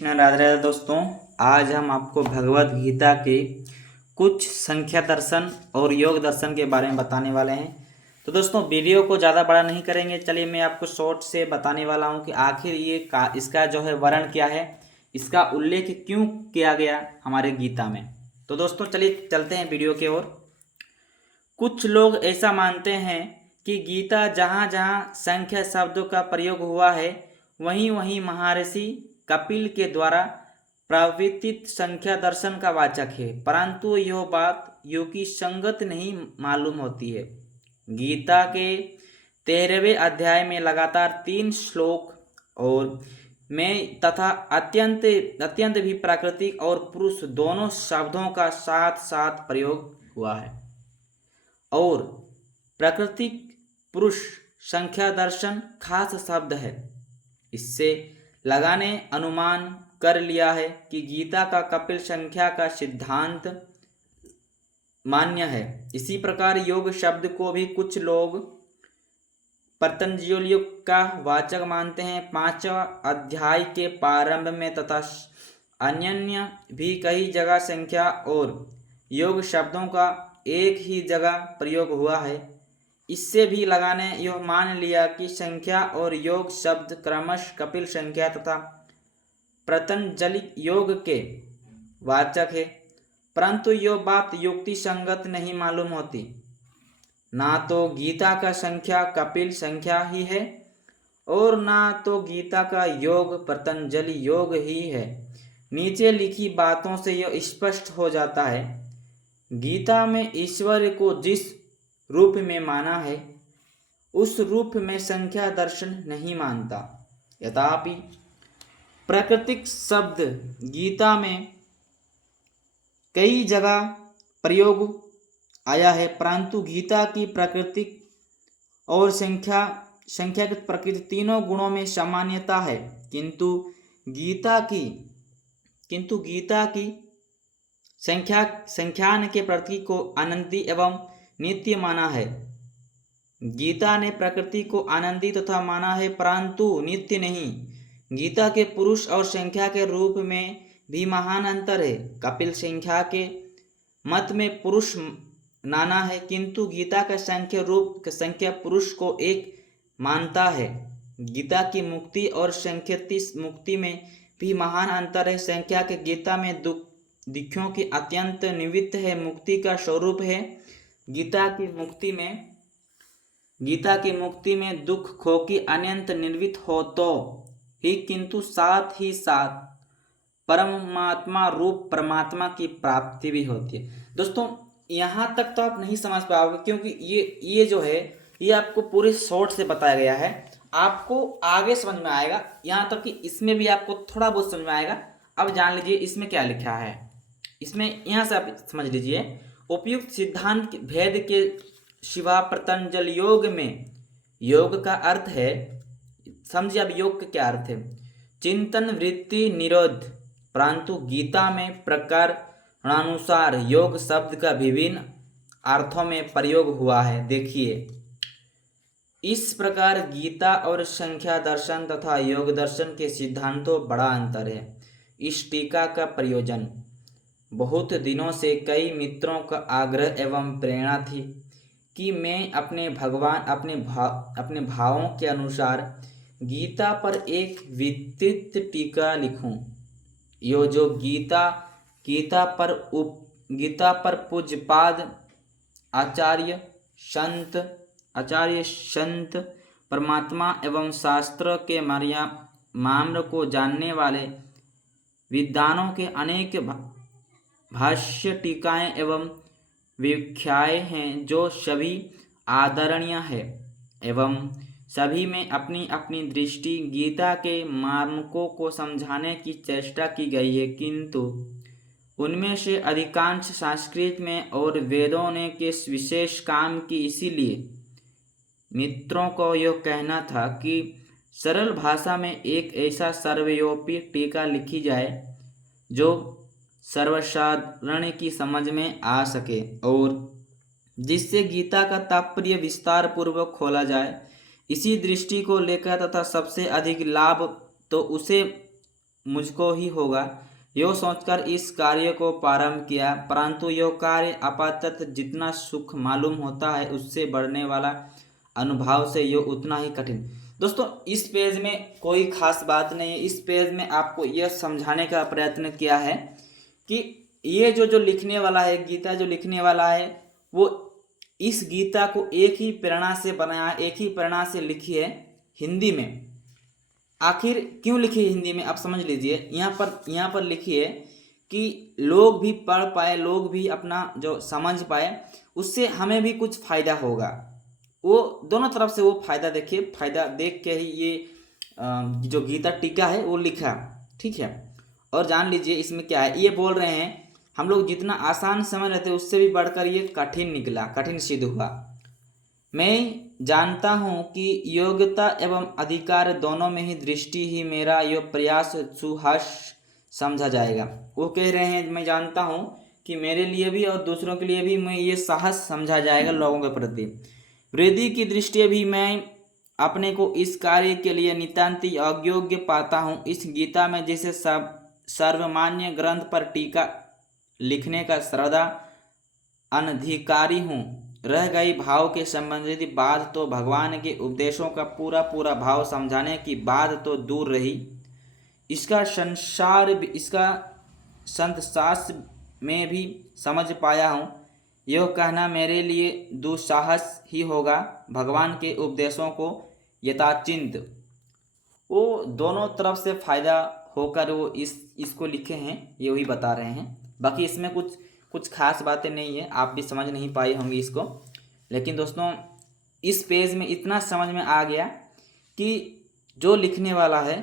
राधे राधे दोस्तों, आज हम आपको भगवत गीता के कुछ संख्या दर्शन और योग दर्शन के बारे में बताने वाले हैं। तो दोस्तों, वीडियो को ज़्यादा बड़ा नहीं करेंगे। चलिए मैं आपको शॉर्ट से बताने वाला हूं कि आखिर इसका जो है वर्ण क्या है, इसका उल्लेख क्यों किया गया हमारे गीता में। तो दोस्तों चलिए चलते हैं वीडियो की ओर। कुछ लोग ऐसा मानते हैं कि गीता जहाँ जहाँ संख्या शब्दों का प्रयोग हुआ है वहीं वहीं महर्षि कपिल के द्वारा प्रवर्तित संख्या दर्शन का वाचक है, परंतु यह बात युक्ति संगत नहीं मालूम होती है। गीता के 13वें अध्याय में लगातार 3 श्लोक और में तथा अत्यंत अत्यंत भी प्राकृतिक और पुरुष दोनों शब्दों का साथ साथ प्रयोग हुआ है और प्राकृतिक पुरुष संख्या दर्शन खास शब्द है। इससे लगाने अनुमान कर लिया है कि गीता का कपिल संख्या का सिद्धांत मान्य है। इसी प्रकार योग शब्द को भी कुछ लोग पतंजलि का वाचक मानते हैं। 5वां अध्याय के प्रारंभ में तथा अन्य भी कई जगह संख्या और योग शब्दों का एक ही जगह प्रयोग हुआ है। इससे भी लगाने यह मान लिया कि संख्या और योग शब्द क्रमश कपिल संख्या तथा पतंजलि योग के वाचक है, परंतु यह बात युक्ति संगत नहीं मालूम होती। ना तो गीता का संख्या कपिल संख्या ही है और ना तो गीता का योग पतंजलि योग ही है। नीचे लिखी बातों से यह स्पष्ट हो जाता है। गीता में ईश्वर को जिस रूप में माना है उस रूप में संख्या दर्शन नहीं मानता। यद्यपि प्राकृतिक शब्द गीता में कई जगह प्रयोग आया है, परंतु गीता की प्राकृतिक और संख्यागत प्रकृति तीनों गुणों में सामान्यता है। किंतु गीता की संख्यान के प्रतीक को आनंदी एवं नित्य माना है। गीता ने प्रकृति को आनंदी तथा माना है, परंतु नित्य नहीं। गीता के पुरुष और संख्या के रूप में भी महान अंतर है। कपिल संख्या के मत में पुरुष नाना है, किंतु गीता का संख्या पुरुष को एक मानता है। गीता की मुक्ति और संख्याति मुक्ति में भी महान अंतर है। संख्या के गीता में दुखों की अत्यंत निवृत्त है, मुक्ति का स्वरूप है। गीता की मुक्ति में दुख खो की अनंत निर्वित हो तो ही, किंतु साथ ही साथ परमात्मा रूप परमात्मा की प्राप्ति भी होती है। दोस्तों, यहाँ तक तो आप नहीं समझ पाओगे, क्योंकि ये जो है ये आपको पूरे शॉर्ट से बताया गया है। आपको आगे समझ में आएगा, यहाँ तक कि इसमें भी आपको थोड़ा बहुत समझ में आएगा। अब जान लीजिए इसमें क्या लिखा है। इसमें यहाँ से आप समझ लीजिए, उपयुक्त सिद्धांत भेद के शिवा पतंजलि योग में योग का अर्थ है, समझिए अब योग का क्या अर्थ है, चिंतन वृत्ति निरोध। परंतु गीता में प्रकरणानुसार योग शब्द का विभिन्न अर्थों में प्रयोग हुआ है। देखिए, इस प्रकार गीता और संख्या दर्शन तथा योग दर्शन के सिद्धांतों बड़ा अंतर है। इस टीका का प्रयोजन बहुत दिनों से कई मित्रों का आग्रह एवं प्रेरणा थी कि मैं अपने भावों के अनुसार गीता पर एक विस्तृत टीका लिखूं। यो जो गीता पर पूज्यपाद आचार्य संत परमात्मा एवं शास्त्र के मार्ग को जानने वाले विद्वानों के अनेक भाष्य टीकाएं एवं व्याख्याएं हैं, जो सभी आदरणीय है एवं सभी में अपनी अपनी दृष्टि गीता के मार्मिकों को समझाने की चेष्टा की गई है, किंतु उनमें से अधिकांश संस्कृत में और वेदों ने के विशेष काम की। इसीलिए मित्रों को यह कहना था कि सरल भाषा में एक ऐसा सर्वव्यापी टीका लिखी जाए जो सर्वसाधारण की समझ में आ सके और जिससे गीता का तात्पर्य विस्तार पूर्वक खोला जाए। इसी दृष्टि को लेकर तथा सबसे अधिक लाभ तो उसे मुझको ही होगा, यो सोचकर इस कार्य को प्रारंभ किया, परंतु यह कार्य आपाततः जितना सुख मालूम होता है उससे बढ़ने वाला अनुभाव से यह उतना ही कठिन। दोस्तों इस पेज में कोई खास बात नहीं है। इस पेज में आपको यह समझाने का प्रयत्न किया है कि ये जो लिखने वाला है, गीता जो लिखने वाला है, वो इस गीता को एक ही प्रेरणा से बनाया, एक ही प्रेरणा से लिखी है हिंदी में। आखिर क्यों लिखी है हिंदी में, आप समझ लीजिए। यहाँ पर लिखी है कि लोग भी पढ़ पाए, लोग भी अपना जो समझ पाए, उससे हमें भी कुछ फ़ायदा होगा। वो दोनों तरफ से वो फ़ायदा देखिए, फ़ायदा देख के ही ये जो गीता टीका है वो लिखा, ठीक है। और जान लीजिए इसमें क्या है। ये बोल रहे हैं हम लोग जितना आसान समझ रहे थे उससे भी बढ़कर ये कठिन निकला, कठिन सिद्ध हुआ। मैं जानता हूँ कि योग्यता एवं अधिकार दोनों में ही दृष्टि ही मेरा यह प्रयास सुहास समझा जाएगा। वो कह रहे हैं मैं जानता हूँ कि मेरे लिए भी और दूसरों के लिए भी मैं ये साहस समझा जाएगा लोगों के प्रति। वृद्धि की दृष्टि भी मैं अपने को इस कार्य के लिए नितांत अयोग्य पाता हूँ। इस गीता में जिसे सर्वमान्य ग्रंथ पर टीका लिखने का श्रद्धा अनधिकारी हूँ, रह गई भाव के संबंधित बात तो भगवान के उपदेशों का पूरा भाव समझाने की बात तो दूर रही, इसका संत शास्त्र में भी समझ पाया हूँ। यह कहना मेरे लिए दुस्साहस ही होगा। भगवान के उपदेशों को यथाचिंत, वो दोनों तरफ से फायदा होकर वो इसको लिखे हैं, ये वही बता रहे हैं। बाकी इसमें कुछ खास बातें नहीं है, आप भी समझ नहीं पाए होंगे इसको। लेकिन दोस्तों इस पेज में इतना समझ में आ गया कि जो लिखने वाला है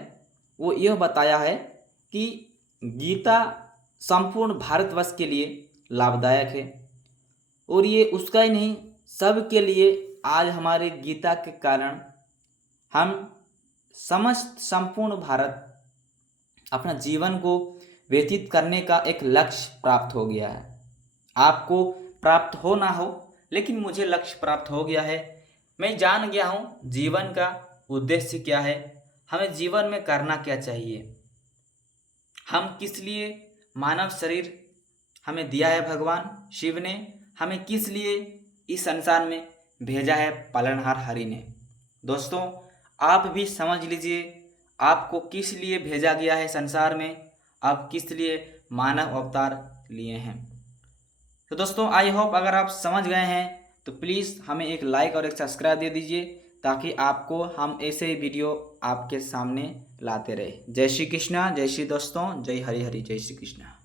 वो यह बताया है कि गीता संपूर्ण भारतवर्ष के लिए लाभदायक है, और ये उसका ही नहीं सब के लिए। आज हमारे गीता के कारण हम समस्त संपूर्ण भारत अपना जीवन को व्यतीत करने का एक लक्ष्य प्राप्त हो गया है। आपको प्राप्त हो ना हो, लेकिन मुझे लक्ष्य प्राप्त हो गया है। मैं जान गया हूँ जीवन का उद्देश्य क्या है, हमें जीवन में करना क्या चाहिए, हम किस लिए मानव शरीर हमें दिया है, भगवान शिव ने हमें किस लिए इस संसार में भेजा है, पालनहार हरि ने। दोस्तों आप भी समझ लीजिए आपको किस लिए भेजा गया है संसार में, आप किस लिए मानव अवतार लिए हैं। तो दोस्तों आई होप अगर आप समझ गए हैं तो प्लीज़ हमें एक लाइक और एक सब्सक्राइब दे दीजिए, ताकि आपको हम ऐसे ही वीडियो आपके सामने लाते रहे। जय श्री कृष्णा, जय श्री दोस्तों, जय हरि हरि, जय श्री कृष्णा।